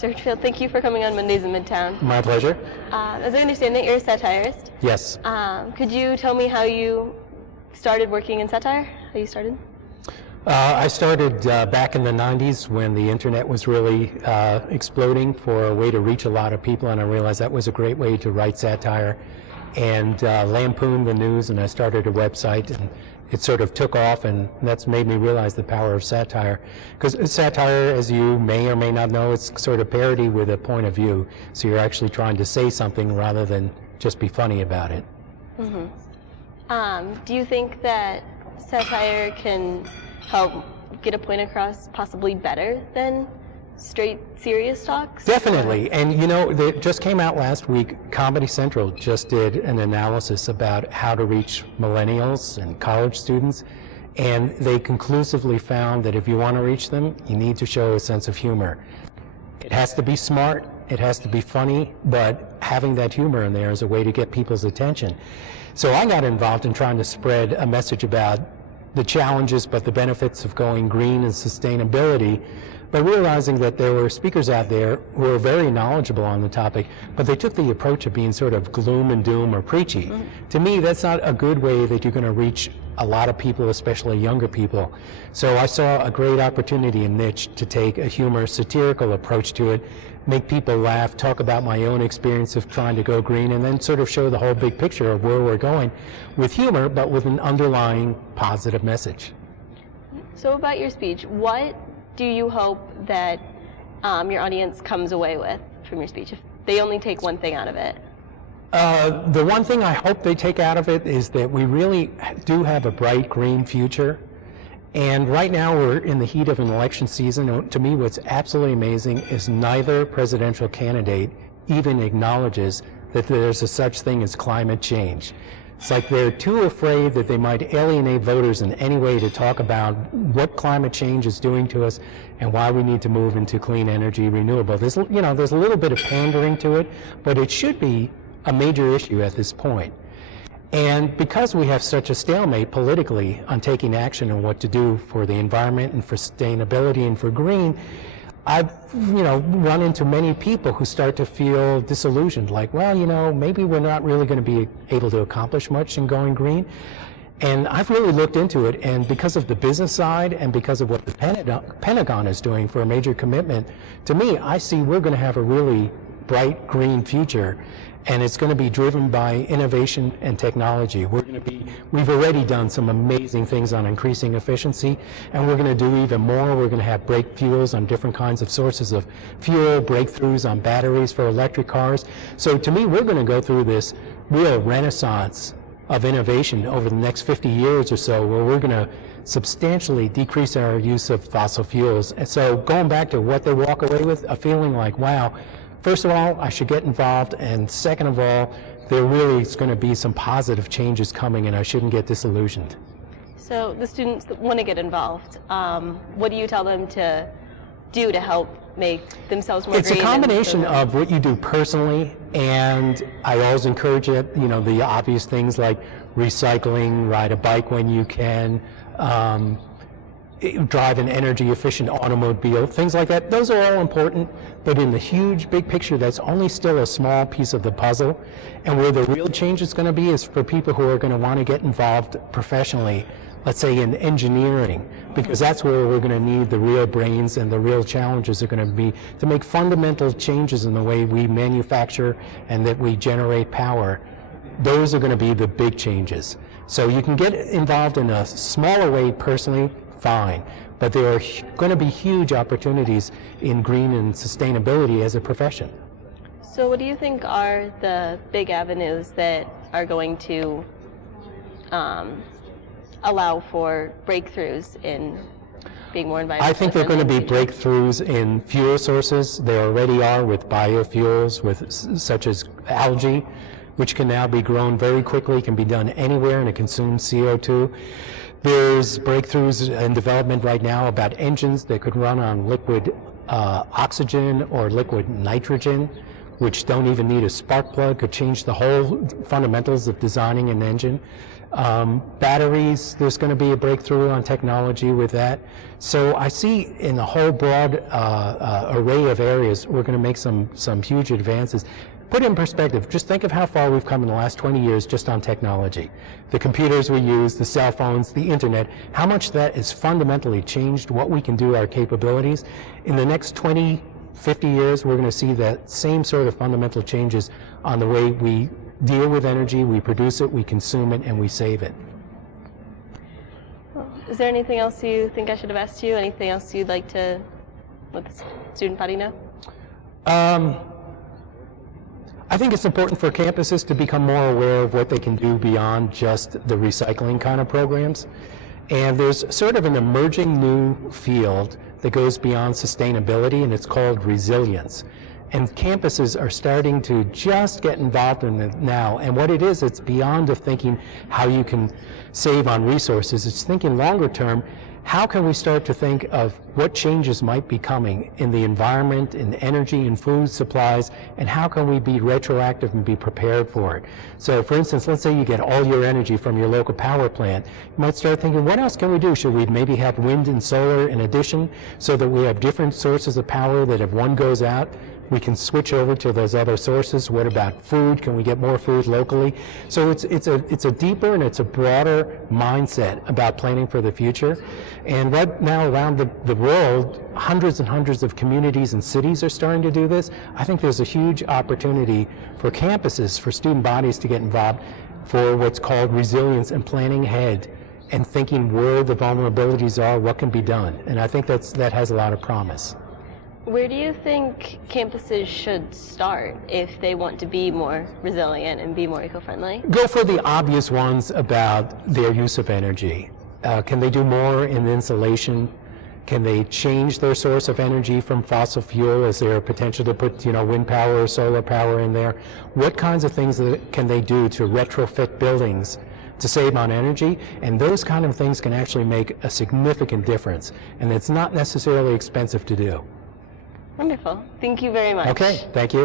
Mr. Hirschfeld, thank you for coming on Mondays in Midtown. My pleasure. As I understand it, you're a satirist. Yes. Could you tell me how you started working in satire? How you started? I started back in the 90s when the internet was really exploding for a way to reach a lot of people, and I realized that was a great way to write satire and lampoon the news, and I started a website, and it sort of took off, and that's made me realize the power of satire. Because satire, as you may or may not know, it's sort of parody with a point of view, so you're actually trying to say something rather than just be funny about it. Mm-hmm. Do you think that satire can help get a point across possibly better than straight serious talks? Definitely, and you know, it just came out last week. Comedy Central just did an analysis about how to reach millennials and college students, and they conclusively found that if you want to reach them, you need to show a sense of humor. It has to be smart, it has to be funny, but having that humor in there is a way to get people's attention. So I got involved in trying to spread a message about the challenges but the benefits of going green and sustainability, by realizing that there were speakers out there who were very knowledgeable on the topic, but they took the approach of being sort of gloom and doom or preachy. Mm-hmm. To me, that's not a good way that you're going to reach a lot of people, especially younger people. So I saw a great opportunity and niche to take a humorous, satirical approach to it, make people laugh, talk about my own experience of trying to go green, and then sort of show the whole big picture of where we're going with humor, but with an underlying positive message. So about your speech, what do you hope that your audience comes away with from your speech, if they only take one thing out of it? The one thing I hope they take out of it is that we really do have a bright green future. And right now we're in the heat of an election season. To me, what's absolutely amazing is neither presidential candidate even acknowledges that there's a such thing as climate change. It's like they're too afraid that they might alienate voters in any way to talk about what climate change is doing to us and why we need to move into clean energy, renewable. There's a little bit of pandering to it, but it should be a major issue at this point. And because we have such a stalemate politically on taking action on what to do for the environment and for sustainability and for green, I've run into many people who start to feel disillusioned, like, well, maybe we're not really going to be able to accomplish much in going green. And I've really looked into it, and because of the business side and because of what the Pentagon is doing for a major commitment, to me, I see we're going to have a really bright green future, and it's going to be driven by innovation and technology. We've already done some amazing things on increasing efficiency, and we're going to do even more. We're going to have breakthroughs on different kinds of sources of fuel, breakthroughs on batteries for electric cars. So to me, we're going to go through this real renaissance of innovation over the next 50 years or so, where we're going to substantially decrease our use of fossil fuels. And so going back to what they walk away with, a feeling like, wow, first of all, I should get involved, and second of all, there really is going to be some positive changes coming, and I shouldn't get disillusioned. So the students that want to get involved, what do you tell them to do to help make themselves more green? It's a combination of what you do personally, and I always encourage it, the obvious things like recycling, ride a bike when you can, drive an energy-efficient automobile, things like that. Those are all important, but in the huge, big picture, that's only still a small piece of the puzzle. And where the real change is going to be is for people who are going to want to get involved professionally, let's say in engineering, because that's where we're going to need the real brains, and the real challenges are going to be to make fundamental changes in the way we manufacture and that we generate power. Those are going to be the big changes. So you can get involved in a smaller way personally, fine, but there are going to be huge opportunities in green and sustainability as a profession. So what do you think are the big avenues that are going to allow for breakthroughs in being more environmentally I think there are going to be breakthroughs in fuel sources. There already are with biofuels, such as algae, which can now be grown very quickly, can be done anywhere, and it consumes CO2. There's breakthroughs in development right now about engines that could run on liquid oxygen or liquid nitrogen, which don't even need a spark plug, could change the whole fundamentals of designing an engine. Batteries, there's going to be a breakthrough on technology with that. So I see in a whole broad array of areas, we're going to make some huge advances. Put it in perspective, just think of how far we've come in the last 20 years just on technology. The computers we use, the cell phones, the internet, how much that has fundamentally changed what we can do, our capabilities. In the next 20, 50 years, we're going to see that same sort of fundamental changes on the way we deal with energy, we produce it, we consume it, and we save it. Is there anything else you think I should have asked you? Anything else you'd like to let the student body know? I think it's important for campuses to become more aware of what they can do beyond just the recycling kind of programs. And there's sort of an emerging new field that goes beyond sustainability, and it's called resilience. And campuses are starting to just get involved in it now. And what it is, it's beyond of thinking how you can save on resources. It's thinking longer term, how can we start to think of what changes might be coming in the environment, in energy and food supplies, and how can we be retroactive and be prepared for it? So for instance, let's say you get all your energy from your local power plant. You might start thinking, what else can we do? Should we maybe have wind and solar in addition so that we have different sources of power that if one goes out, we can switch over to those other sources? What about food? Can we get more food locally? So it's a deeper and it's a broader mindset about planning for the future. And right now around the world, hundreds and hundreds of communities and cities are starting to do this. I think there's a huge opportunity for campuses, for student bodies to get involved for what's called resilience and planning ahead and thinking where the vulnerabilities are, what can be done. And I think that has a lot of promise. Where do you think campuses should start if they want to be more resilient and be more eco-friendly? Go for the obvious ones about their use of energy. Can they do more in insulation? Can they change their source of energy from fossil fuel? Is there a potential to put, wind power or solar power in there? What kinds of things can they do to retrofit buildings to save on energy? And those kind of things can actually make a significant difference. And it's not necessarily expensive to do. Wonderful. Thank you very much. Okay, thank you.